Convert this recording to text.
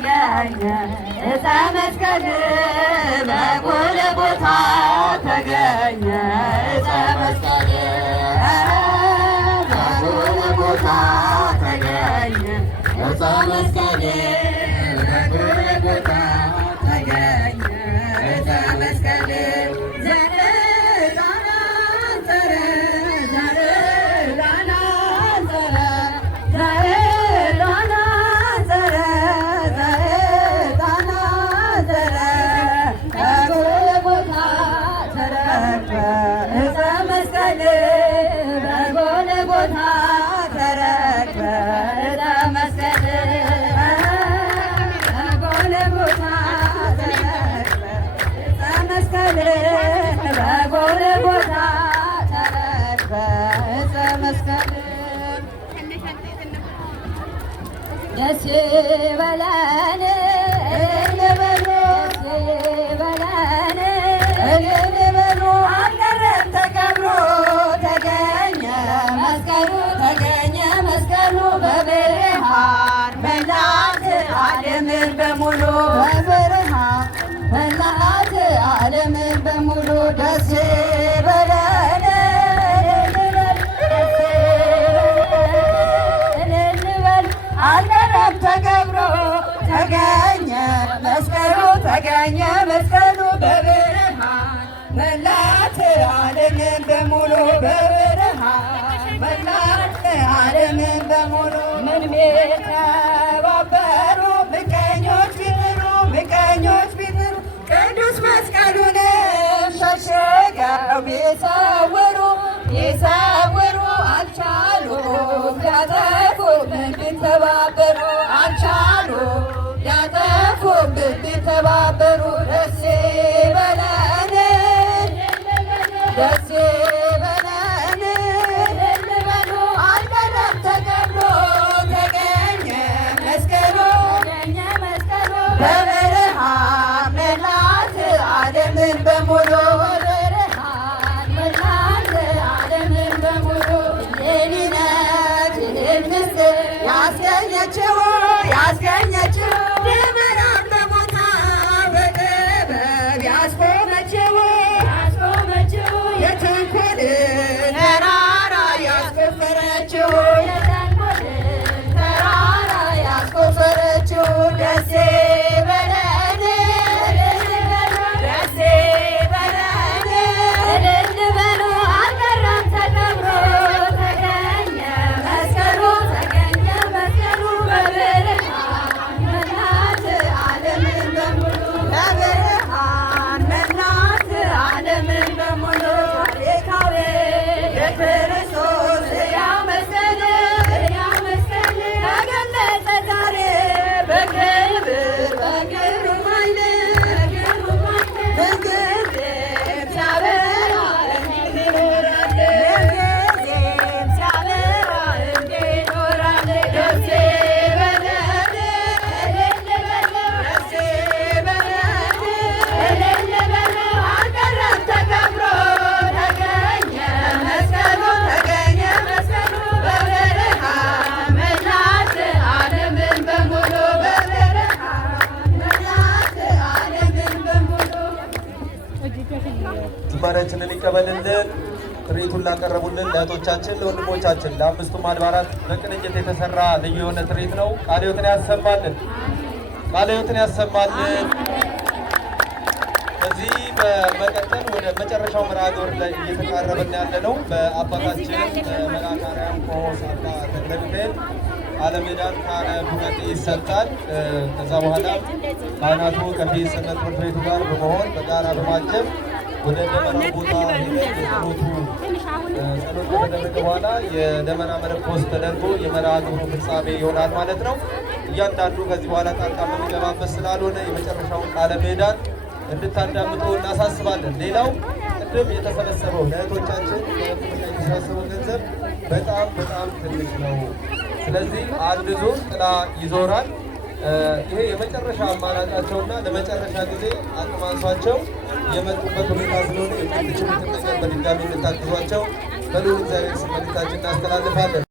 ተገኘ ዕፀ መስቀል በጎልጎታ ተገኘ ዕፀ መስቀል በጎልጎታ ተገኘ ዕፀ መስቀል በጎልጎታ ተገኘ ዕፀ መስቀል ደስ ይበለን እንበሉ በለን እንበሉ አልቀረም ተከብሮ ተገኘ መስቀሉ ተገኘ መስቀሉ በብርሃን መላት ዓለምን በሙሉ በብርሃን መላት ዓለምን በሙሉ ደስ ይበለን አልቀረም ተከብሮ ተገኘ መስቀሉ ተገኘ መስቀሉ በብርሃን መላት ዓለምን በሙሉ በብርሃን መላት ዓለምን በሙሉ ምን ቢተባበሩ ምቀኞች ቢጥሩ ቅዱስ መስቀሉን ሸሽገው ቢሰውሩ አልቻሉም ሊያጠፉብን ቢተባበሩ አልቻሉም ሊያጠፉብን ቢተባበሩ ደስ ይበለን ደስ ይበለን እንበሉ አልቀረም ተከብሮ ተገኘ መስቀሉ በብርሃን መላት ዓለምን በሙሉ ያስገኘችው ደመራን በቦታ በጥበብ ያስቆመችው የተንኮልን ተራራ ያስቆፈረችው ደስ ይበለን ደስ ይበለን እንበሉ አልቀረም ተከብሮ ተገኘ መስቀሉ በብርሃን መላት ዓለምን በሙሉ ታሪካዊ የክርስቶስ ሕያው መስቀል ተገለጸ ዛሬ በክብር በግሩም ኃይል ምንጊዜም ሲያበራ ይኖራል ደስ ይበለን አልቀረም ተከብሮ ተገኘ መስቀሉ በብርሃን መላት ዓለምን በሙሉ ዝማሬያችንን ይቀበልልን። ትርኢቱን ላቀረቡልን ለእህቶቻችን፣ ለወንድሞቻችን፣ ለአምስቱም አድባራት በቅንጅት የተሰራ ልዩ የሆነ ትርኢት ነው። ቃለ ሕይወትን ያሰማልን፣ ቃለ ሕይወትን ያሰማልን። ከዚህ በመቀጠል ወደ መጨረሻው መርሃ ግብር ላይ እየተቃረብን ያለ ነው። በአባታችን መልአከ አርያም ቆሞስ አባ ተክለ ሚካኤል አለሜዳን ካህነ ቡራኬ ይሰጣል። ከዛ በኋላ ካህናቱ ከፊት ሰንበት ትምህርት ቤቱ ጋር በመሆን በጋራ በማጀብ ወደ ደመራ ቦታ ጸሎት ከተደረገ በኋላ የደመራ መነኮስ ተደርጎ የመርሃ ግብሩ ፍጻሜ ይሆናል ማለት ነው። እያንዳንዱ ከዚህ በኋላ ጣልቃ የምንገባበት ስላልሆነ የመጨረሻውን ቃለ ምዕዳን እንድታዳምጡ እናሳስባለን። ሌላው ቅድም የተሰበሰበው ለእህቶቻችን የተሰበሰበው ገንዘብ በጣም ትንሽ ነው። ስለዚህ አንድ ዙር ጥላ ይዞራል። ይሄ የመጨረሻ አማራጫቸውና ለመጨረሻ ጊዜ አቅም አንሷቸው የመጡበት ሁኔታ ስለሆነ የምትችሉትን ነገር በድጋሚ እንድታግዟቸው በልዑል እግዚአብሔር ስም መልእክታችንን እናስተላልፋለን።